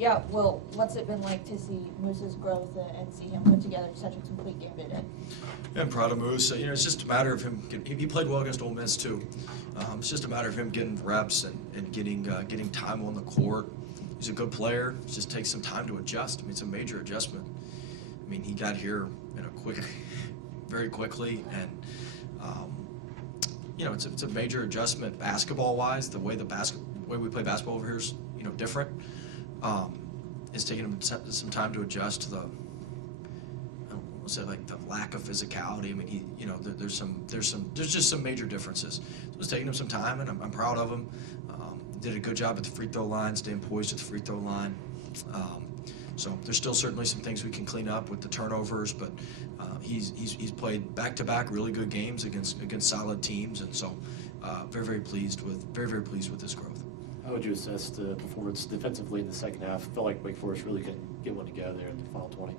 Yeah, well, what's it been like to see Moose's growth and see him put together such a complete game today? Yeah, I'm proud of Moose. It's just a matter of him. He played well against Ole Miss too. It's just a matter of him getting reps and getting time on the court. He's a good player. It just takes some time to adjust. I mean, it's a major adjustment. I mean, he got here very quickly, and it's a major adjustment basketball-wise. The way we play basketball over here is different. It's taking him some time to adjust to the lack of physicality. I mean, there's just some major differences. So it's taking him some time, and I'm proud of him. Did a good job at the free throw line, staying poised at the free throw line. So there's still certainly some things we can clean up with the turnovers, but he's played back-to-back really good games against solid teams, and so very pleased with his growth. How would you assess the performance defensively in the second half? Felt like Wake Forest really couldn't get one together there in the final 20.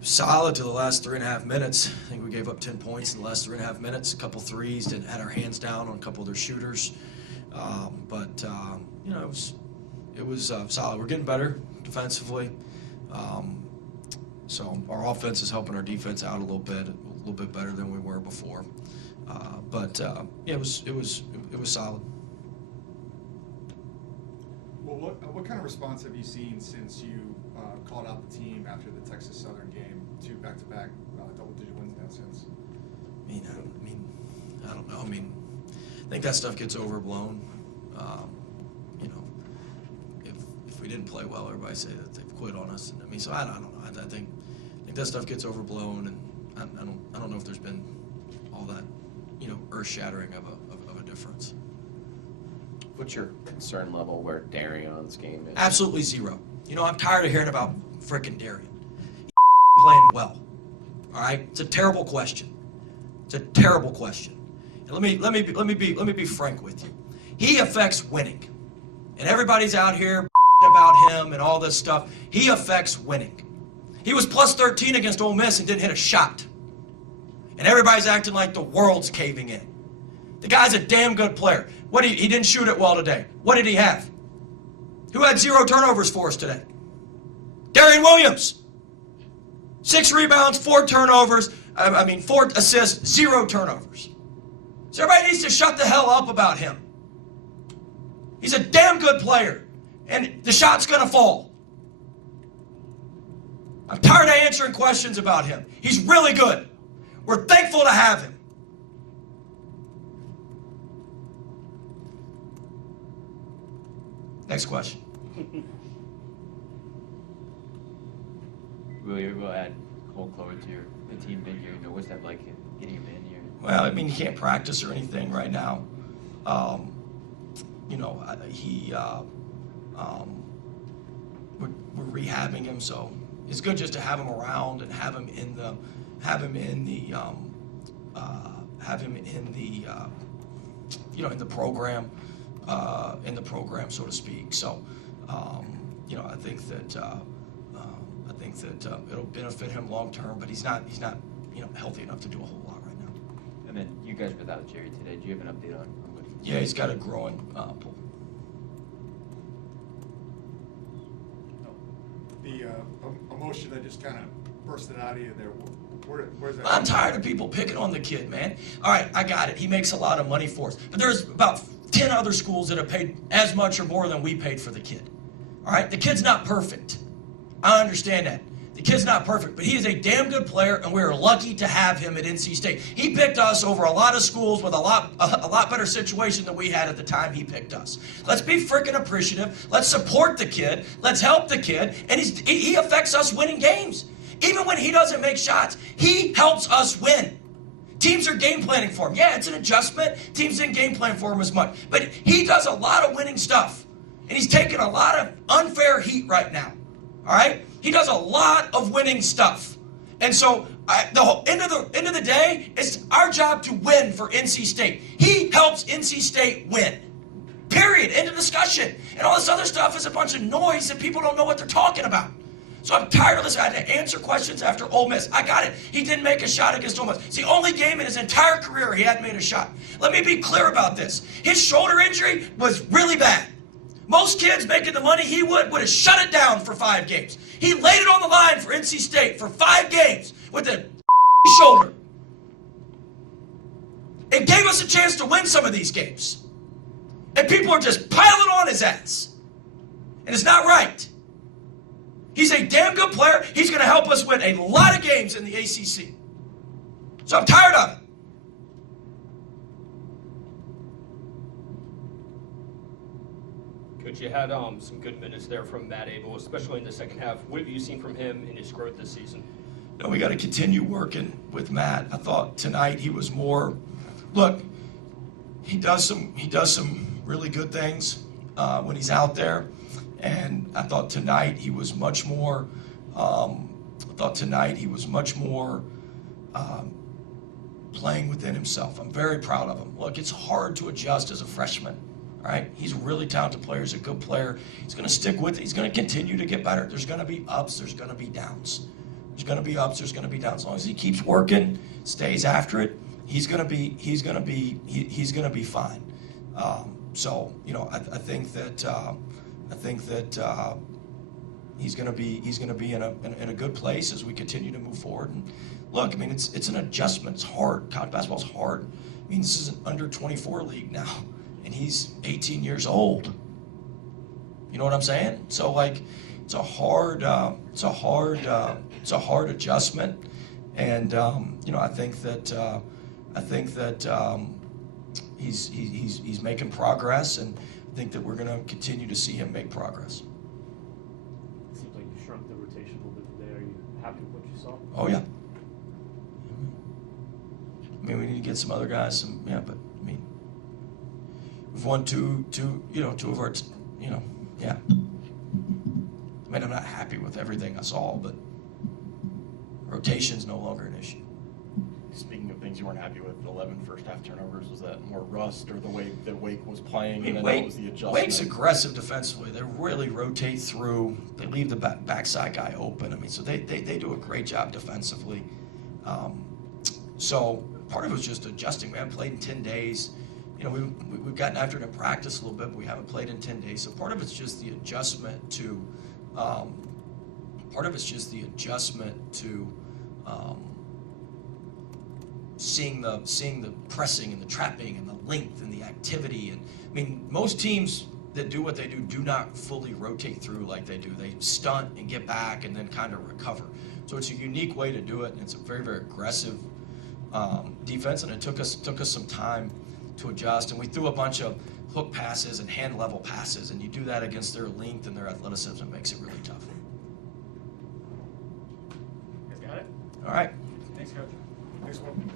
Solid to the last 3.5 minutes. I think we gave up 10 points in the last 3.5 minutes. A couple threes, had our hands down on a couple of their shooters, but it was solid. We're getting better defensively, so our offense is helping our defense out a little bit better than we were before. It was solid. Well, what kind of response have you seen since you called out the team after the Texas Southern game? 2 back-to-back double-digit wins now since. I don't know. I think that stuff gets overblown. If we didn't play well, everybody say that they've quit on us. So I don't know. I think that stuff gets overblown, and I don't know if there's been all that earth-shattering of a difference. What's your concern level where Darion's game is? Absolutely zero. I'm tired of hearing about frickin' Darien. He's playing well. All right? It's a terrible question. It's a terrible question. And let me be frank with you. He affects winning. And everybody's out here about him and all this stuff. He affects winning. He was plus 13 against Ole Miss and didn't hit a shot. And everybody's acting like the world's caving in. The guy's a damn good player. He didn't shoot it well today. What did he have? Who had 0 turnovers for us today? Darrion Williams. 6 rebounds, 4 turnovers. 4 assists, 0 turnovers. So everybody needs to shut the hell up about him. He's a damn good player, and the shot's gonna fall. I'm tired of answering questions about him. He's really good. We're thankful to have him. Next question. We'll add Cole Clover to the team mid-year. What's that like getting him in here? Well, he can't practice or anything right now. We're rehabbing him, so it's good just to have him around and have him in the program, so to speak. So, I think that it'll benefit him long term, but he's not healthy enough to do a whole lot right now. And then you guys without Jerry today, do you have an update on what? Yeah, he's got a growing pull. The emotion that just kind of bursted out of you there, where's that? I'm tired of people picking on the kid, man. All right, I got it. He makes a lot of money for us. But there's about 10 other schools that have paid as much or more than we paid for the kid. All right? The kid's not perfect. I understand that. The kid's not perfect, but he is a damn good player, and we are lucky to have him at NC State. He picked us over a lot of schools with a lot better situation than we had at the time he picked us. Let's be freaking appreciative. Let's support the kid. Let's help the kid, and he affects us winning games. Even when he doesn't make shots, he helps us win. Teams are game planning for him. Yeah, it's an adjustment. Teams didn't game plan for him as much, but he does a lot of winning stuff, and he's taking a lot of unfair heat right now. All right? He does a lot of winning stuff. And so the end of the day, it's our job to win for NC State. He helps NC State win. Period. End of discussion. And all this other stuff is a bunch of noise that people don't know what they're talking about. So I'm tired of this. I had to answer questions after Ole Miss. I got it. He didn't make a shot against Ole Miss. It's the only game in his entire career he hadn't made a shot. Let me be clear about this. His shoulder injury was really bad. Most kids making the money he would have shut it down for 5 games. He laid it on the line for NC State for 5 games with a shoulder. It gave us a chance to win some of these games. And people are just piling on his ass. And it's not right. He's a damn good player. He's going to help us win a lot of games in the ACC. So I'm tired of it. Coach, you had some good minutes there from Matt Abel, especially in the second half. What have you seen from him in his growth this season? No, we got to continue working with Matt. I thought tonight he was more. Look, he does some really good things when he's out there, and I thought tonight he was much more. Playing within himself. I'm very proud of him. Look, it's hard to adjust as a freshman. All right, he's a really talented player. He's a good player. He's going to stick with it. He's going to continue to get better. There's going to be ups. There's going to be downs. There's going to be ups. There's going to be downs. As long as he keeps working, stays after it, he's going to be fine. So you know, I think that he's going to be in a good place as we continue to move forward. And look, I mean, it's an adjustment. It's hard. College basketball is hard. I mean, this is an under 24 league now. And he's 18 years old. You know what I'm saying? So like, it's a hard adjustment. And you know, I think that he's making progress, and I think that we're going to continue to see him make progress. It seems like you shrunk the rotation a little bit today. Are you happy with what you saw? Oh yeah. I mean, we need to get some other guys. But I mean. We've won two of our, yeah. I mean, I'm not happy with everything I saw, but rotation's no longer an issue. Speaking of things you weren't happy with, 11 first half turnovers, was that more rust or the way that Wake was playing? I mean, and then what was the adjustment? Wake's aggressive defensively. They really rotate through. They leave the backside guy open. I mean, so they do a great job defensively. So part of it was just adjusting. We haven't played in 10 days. You know, we've gotten after it in practice a little bit, but we haven't played in 10 days. So part of it's just the adjustment to, seeing the pressing and the trapping and the length and the activity. And I mean, most teams that do what they do not fully rotate through like they do. They stunt and get back and then kind of recover. So it's a unique way to do it, and it's a very, very aggressive defense. And it took us some time to adjust, and we threw a bunch of hook passes and hand level passes, and you do that against their length and their athleticism, it makes it really tough. You guys got it? All right. Thanks, Coach. Next one.